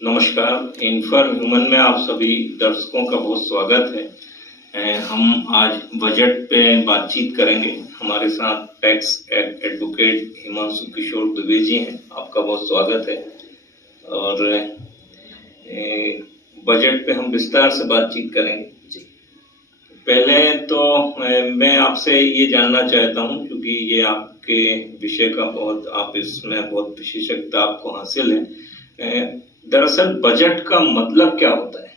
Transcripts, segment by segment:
नमस्कार। Inform human में आप सभी दर्शकों का बहुत स्वागत है। हम आज बजट पे बातचीत करेंगे। हमारे साथ टैक्स एडवोकेट हिमांशु किशोर दुबे जी हैं। आपका बहुत स्वागत है। और बजट पे हम विस्तार से बातचीत करेंगे जी। पहले तो मैं आपसे ये जानना चाहता हूँ, क्योंकि ये आपके विषय का आप इसमें बहुत विशेषज्ञता आपको हासिल है। दरअसल बजट का मतलब क्या होता है?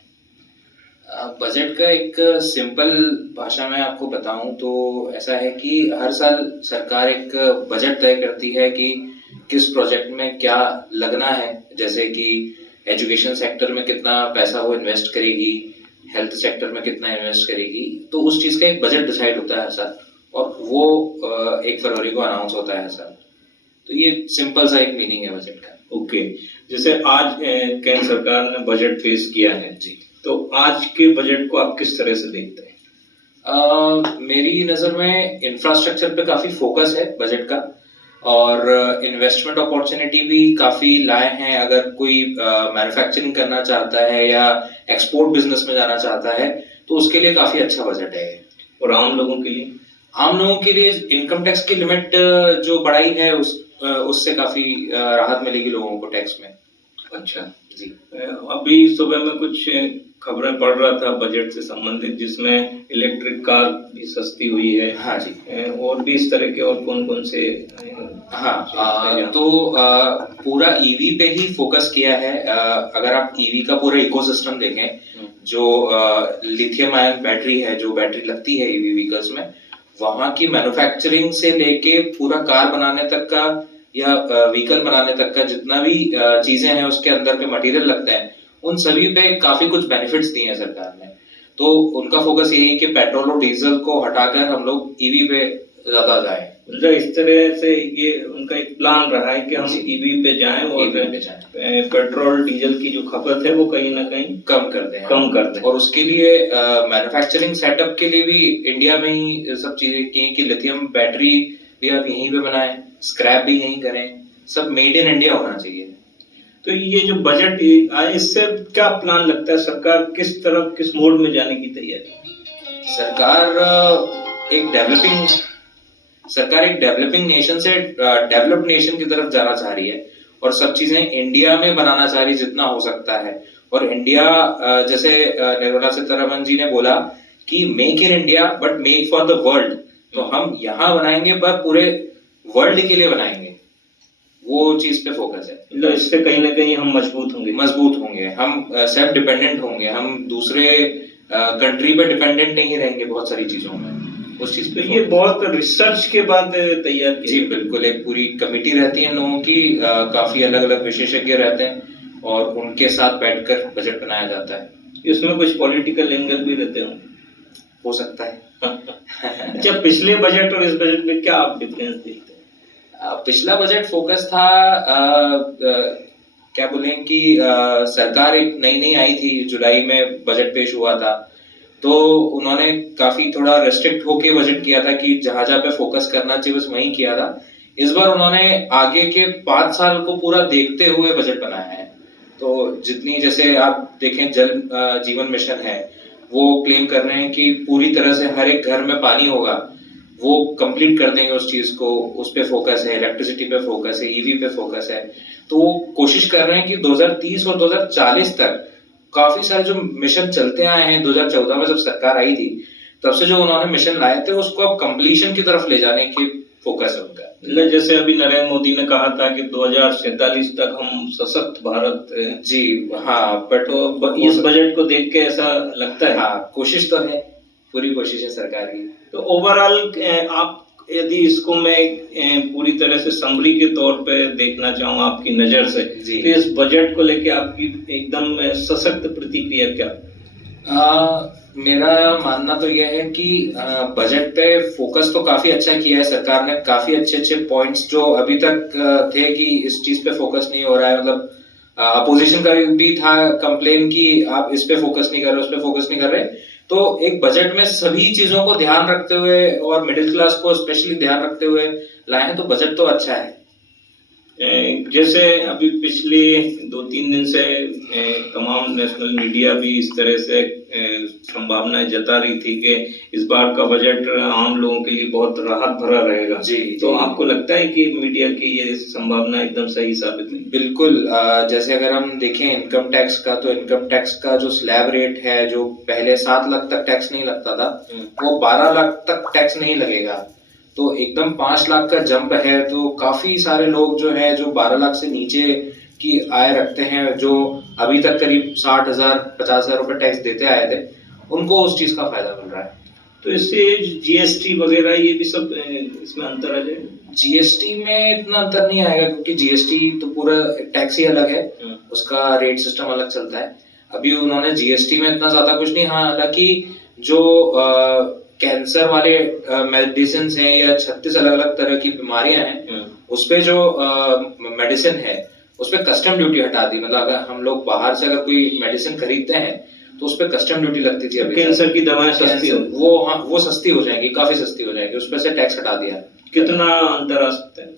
बजट का एक सिंपल भाषा में आपको बताऊं तो ऐसा है कि हर साल सरकार एक बजट तय करती है कि किस प्रोजेक्ट में क्या लगना है। जैसे कि एजुकेशन सेक्टर में कितना पैसा वो इन्वेस्ट करेगी, हेल्थ सेक्टर में कितना इन्वेस्ट करेगी, तो उस चीज का एक बजट डिसाइड होता है हर साल, और वो 1 फरवरी को अनाउंस होता है हर साल। तो ये सिंपल सा एक मीनिंग है बजट का। ओके। जैसे आज केंद्र सरकार ने बजट पेश किया है जी, तो आज के बजट को आप किस तरह से देखते हैं? मेरी नज़र में इंफ्रास्ट्रक्चर पे काफ़ी फोकस है बजट का, और इन्वेस्टमेंट अपॉर्चुनिटी भी काफ़ी लाए हैं। अगर कोई मैन्युफैक्चरिंग करना चाहता है या एक्सपोर्ट बिजनेस में जाना चाहता है तो उसके लिए काफ़ी अच्छा बजट है। और आम लोगों के लिए? आम लोगों के लिए इनकम टैक्स की लिमिट जो बढ़ाई है उससे काफ़ी राहत मिलेगी लोगों को टैक्स में। अच्छा जी। अभी सुबह में कुछ खबरें पढ़ रहा था बजट से संबंधित, जिसमें इलेक्ट्रिक कार भी सस्ती हुई है। हाँ जी। और भी इस तरह के और कौन-कौन से? हाँ, तो पूरा ईवी पे ही फोकस किया है। अगर आप ईवी का पूरा इकोसिस्टम देखें, जो लिथियम आयन बैटरी है, जो बैटरी लगती है ईवी व्हीकल्स में, वहाँ की मैन्युफैक्चरिंग से लेके पूरा कार बनाने तक का या व्हीकल बनाने तक का जितना भी चीजें हैं उसके अंदर के मटेरियल लगते हैं, उन सभी पे काफी कुछ बेनिफिट्स दिए हैं सरकार ने। तो उनका फोकस यही है कि पेट्रोल और डीजल को हटाकर हम लोग ईवी पे ज्यादा जाएं। मतलब इस तरह से ये उनका एक प्लान रहा है कि हम ईवी पे जाएं और पेट्रोल डीजल की जो खपत है वो कहीं ना कहीं कम कर दें। और उसके लिए मैन्युफैक्चरिंग सेटअप के लिए भी इंडिया में ही सब चीजें की कि लिथियम बैटरी भी आप यहीं पे बनाएं, स्क्रैप भी यहीं करें, सब मेड इन इंडिया होना चाहिए। तो ये जो बजट आए, इससे क्या प्लान लगता है? सरकार किस मोड में जाने की तैयारी? सरकार एक डेवलपिंग नेशन से डेवलप्ड नेशन की तरफ जाना चाह रही है, और सब चीजें इंडिया में बनाना चाह रही है जितना हो सकता है। और इंडिया, जैसे निर्मला सीतारमण जी ने बोला कि make in India but make for the world, तो हम यहाँ बनाएंगे पर पूरे वर्ल्ड के लिए बनाएंगे, वो चीज पे फोकस है। मतलब इससे कहीं ना कहीं हम मजबूत होंगे, हम सेल्फ डिपेंडेंट होंगे, हम दूसरे कंट्री पे डिपेंडेंट नहीं रहेंगे बहुत सारी चीजों में, उस चीज पे। तो ये बहुत रिसर्च के बाद तैयार किया? जी बिल्कुल, एक पूरी कमेटी रहती है लोगों की, काफी अलग अलग विशेषज्ञ रहते हैं और उनके साथ बैठकर बजट बनाया जाता है। इसमें कुछ पॉलिटिकल एंगल भी रहते होंगे? हो सकता है। अच्छा, पिछले बजट और इस बजट में क्या आप डिफरेंस देखते हैं? पिछला बजट फोकस था क्या बोलें कि सरकार एक नई आई थी, जुलाई में बजट पेश हुआ था, तो उन्होंने काफी थोड़ा रेस्ट्रिक्ट होके बजट किया था कि जहां जहां पे फोकस करना चाहिए बस वहीं किया था। इस बार उन्होंने आगे के 5 साल को पूरा देखते हुए बजट बनाया है। तो जितनी, जैसे आप देखें जल जीवन मिशन है, वो क्लेम कर रहे हैं कि पूरी तरह से हर एक घर में पानी होगा, वो कंप्लीट कर देंगे उस चीज को, उस पे फोकस है, इलेक्ट्रिसिटी पे फोकस है, ईवी पे फोकस है। तो वो कोशिश कर रहे हैं कि 2030 और 2040 तक काफी सारे जो मिशन चलते आए हैं, 2014 में जब सरकार आई थी तब से जो उन्होंने मिशन लाए थे उसको अब कंप्लीशन की तरफ ले जाने की फोकस है उनका। जैसे अभी नरेंद्र मोदी ने कहा था कि 2047 तक हम सशक्त भारत। जी हाँ, बट इस बजट को देख के ऐसा लगता है? हाँ, कोशिश तो है, पूरी कोशिश है सरकार की। तो ओवरऑल आप यदि इसको मैं पूरी तरह से समरी के तौर पे देखना चाहूँ आपकी नजर से, तो इस बजट को लेके आपकी एकदम सशक्त प्रतिक्रिया क्या? मेरा मानना तो यह है कि बजट पे फोकस तो काफी अच्छा किया है सरकार ने। काफी अच्छे पॉइंट्स जो अभी तक थे कि इस चीज पे फोकस नहीं हो रहा है, मतलब अपोजिशन का भी था कंप्लेन कि आप इस पे फोकस नहीं कर रहे, उस पे फोकस नहीं कर रहे। तो एक बजट में सभी चीजों को ध्यान रखते हुए और मिडिल क्लास को स्पेशली ध्यान रखते हुए लाए हैं, तो बजट तो अच्छा है। जैसे अभी पिछले 2-3 दिन से तमाम नेशनल मीडिया भी इस तरह से संभावनाएं जता रही थी कि इस बार का बजट आम लोगों के लिए बहुत राहत भरा रहेगा। जी, तो जी। आपको लगता है कि मीडिया की ये संभावना एकदम सही साबित हुई? बिल्कुल। जैसे अगर हम देखें इनकम टैक्स का, तो इनकम टैक्स का जो स्लैब रेट है, जो पहले 7 लाख तक टैक्स नहीं लगता था, वो 12 लाख तक टैक्स नहीं लगेगा। तो एकदम 5 लाख का जंप है, तो काफी सारे लोग जो है जो 12 लाख से नीचे की आय रखते हैं, जो अभी तक करीब 60,000 50,000 रुपए टैक्स देते आए थे, उनको उस चीज का फायदा मिल रहा है। तो इससे जीएसटी वगैरह ये भी सब इसमें अंतर आ जाएगा? जीएसटी में इतना अंतर नहीं आएगा, क्योंकि जीएसटी तो पूरा टैक्स ही अलग है, उसका रेट सिस्टम अलग चलता है। अभी उन्होंने जीएसटी में इतना ज्यादा कुछ नहीं, हाँ हालांकि जो कैंसर वाले मेडिसिन हैं या 36 अलग अलग तरह की बीमारियां हैं, उस पे जो मेडिसिन है उस पे कस्टम ड्यूटी हटा दी। मतलब अगर हम लोग बाहर से अगर कोई मेडिसिन खरीदते हैं तो उस पे कस्टम ड्यूटी लगती थी। अभी कैंसर की दवाएं सस्ती हो, वो सस्ती हो जाएंगी, काफी सस्ती हो जाएंगी, उस पे से टैक्स हटा दिया। कितना अंतर आ सकता है?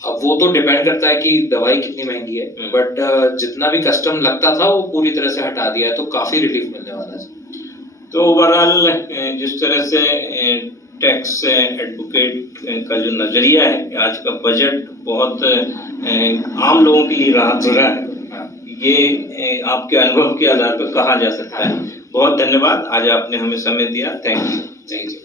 अब वो तो डिपेंड करता है कि दवाई कितनी महंगी है, बट जितना भी कस्टम लगता था वो पूरी तरह से हटा दिया है, तो काफी रिलीफ मिलने वाला है। तो ओवरऑल जिस तरह से टैक्स एडवोकेट का जो नजरिया है, आज का बजट बहुत आम लोगों के लिए राहत भरा है, ये आपके अनुभव के आधार पर कहा जा सकता है। बहुत धन्यवाद, आज आपने हमें समय दिया। Thank you.